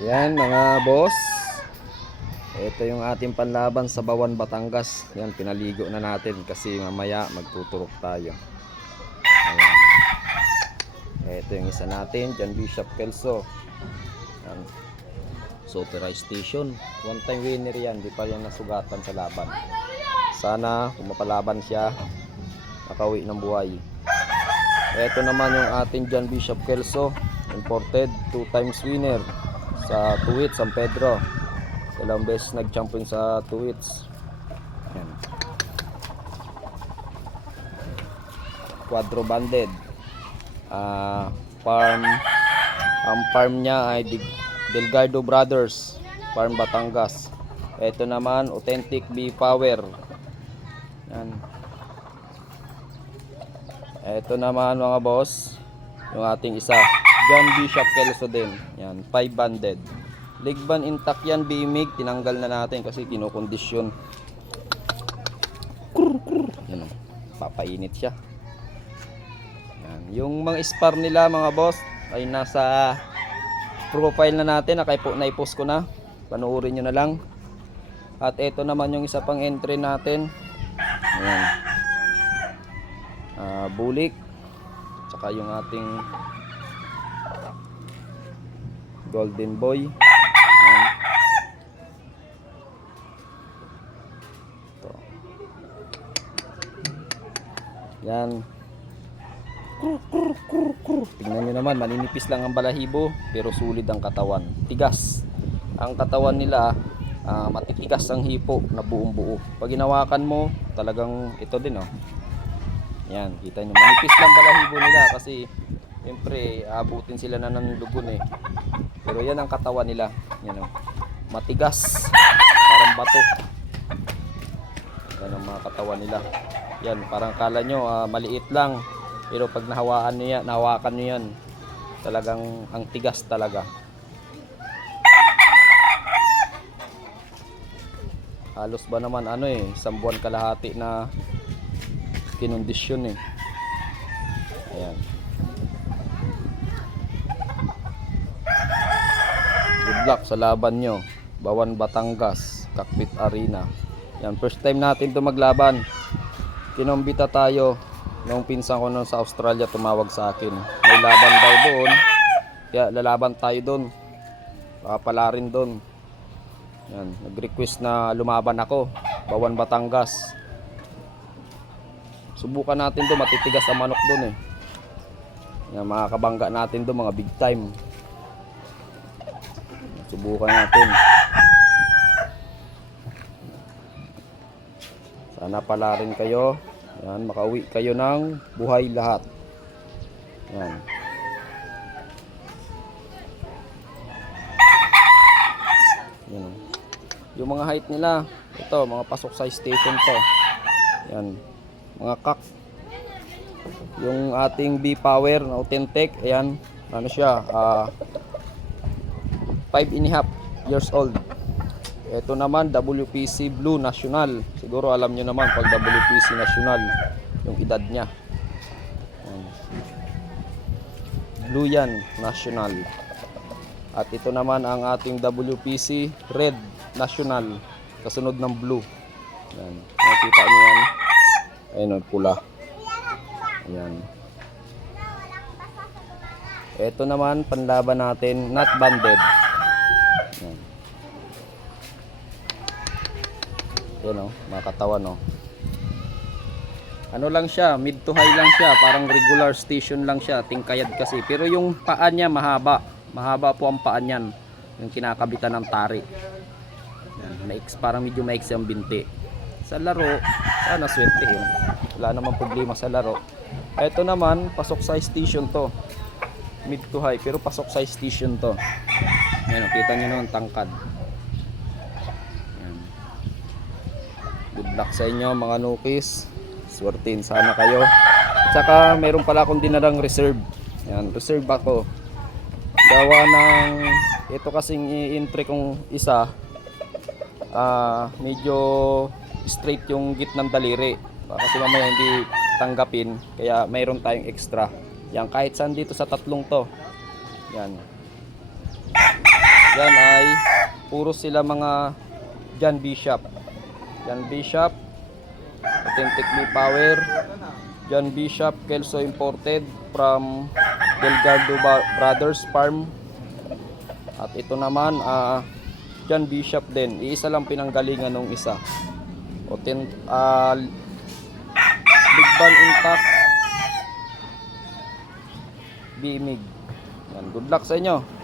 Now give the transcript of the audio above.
Yan mga boss. Ito yung ating panlaban sa Bawan, Batangas. Yan, pinaligo na natin kasi mamaya magtuturok tayo. Ayan. Ito yung isa natin, John Bishop Kelso. Yan. Soteray Station. One time winner yan, di pa yan nasugatan sa laban. Sana kung mapalaban siya, makauwi ng buhay. Ito naman yung ating John Bishop Kelso. Imported, two times winner sa Tuwit, San Pedro. Dalawang beses nag-champion sa Tuwits. Yan. Quadro banded. Ah, farm ang farm niya ay Delgado Brothers, Farm Batangas. Ito naman authentic bee power. Yan. Ito naman mga boss, yung ating isa, John Bishop Kelso din. Yan, 5 banded. Ligban intact yan, bimig, tinanggal na natin kasi kinokondisyon. Krr, krr. Yan, papainit siya. Yan. Yung mga spar nila mga boss ay nasa profile na natin, nakaipo, naipost ko na. Panoorin nyo na lang. At ito naman yung isa pang entry natin. Ayan. Ah, bulik. Tsaka yung ating golden boy. Ayan. Yan. Tingnan nyo naman, maninipis lang ang balahibo, pero sulit ang katawan. Tigas. Ang katawan nila, ah, matitigas ang hipo na buong buo. Pag ginawakan mo, talagang ito din oh. Yan, kita nyo. Manipis lang balahibo nila kasi siyempre abutin sila na ng lugon eh. Pero yan ang katawan nila. Yan oh. Matigas. Parang bato. Yan ang mga katawan nila. Yan, parang kala nyo ah, maliit lang. Pero pag nahawaan nyo yan, nahawakan nyo yan, talagang ang tigas talaga. Halos ba naman ano eh, isang buwan kalahati na kinondisyon eh. Ayan. Good luck sa laban nyo. Bawan Batangas, Cockpit Arena. Yan, first time natin to maglaban. Kinombita tayo. Nung pinsan ko nun sa Australia tumawag sa akin. May laban daw doon. Kaya lalaban tayo doon. Baka pala rin doon. Yan, nag-request na lumaban ako. Bawan Batangas. Subukan natin doon, matitigas ang manok doon eh. Yan, mga kabangga natin doon, mga big time. Subukan natin. Sana pala rin kayo. Yan, makauwi kayo ng buhay lahat. Yan. Yan. Yung mga height nila, ito, mga pasok sa station to. Yan. Mga kak. Yung ating B-Power na authentic, ayan, ano siya, ah 5 and a half years old. Ito naman WPC Blue National. Siguro alam nyo naman pag WPC National yung edad niya. Blue yan, National. At ito naman ang ating WPC Red National. Kasunod ng blue. Ayan. Nakikita nyo yan. Ayun, pula. Ayan. Ito naman, panlaban natin, not banded. Yan o, mga katawan o. Ano lang siya, mid to high lang siya, parang regular station lang siya, tingkayad kasi. Pero yung paa niya mahaba, mahaba po ang paa niyan, yung kinakabitan ng tari. Yan, maiks, parang medyo maiksi ang binti. Sa laro, sana swerte yun. Wala namang problema sa laro. Ito naman, pasok sa station to. Mid to high, pero pasok sa station to. Yan, kita nyo naman tangkad. Yan. Good luck sa inyo mga nukis. Swertin sana kayo. Tsaka meron pala akong dinalang reserve. Yan, reserve ako. Gawa ng ito kasing i-entry kong isa. Ah, medyo straight yung gitnang daliri. Kasi mamaya hindi tanggapin. Kaya mayroon tayong extra. Yan, kahit saan dito sa tatlong to. Yan. Yan ay puro sila mga John Bishop. John Bishop, Authentic Bee Power, John Bishop, Kelso imported from Delgado Brothers Farm. At ito naman, ah John Bishop din. Iisa lang pinanggalingan nung isa. Authent, ah Big Ban Intact Bimig. Yan, good luck sa inyo.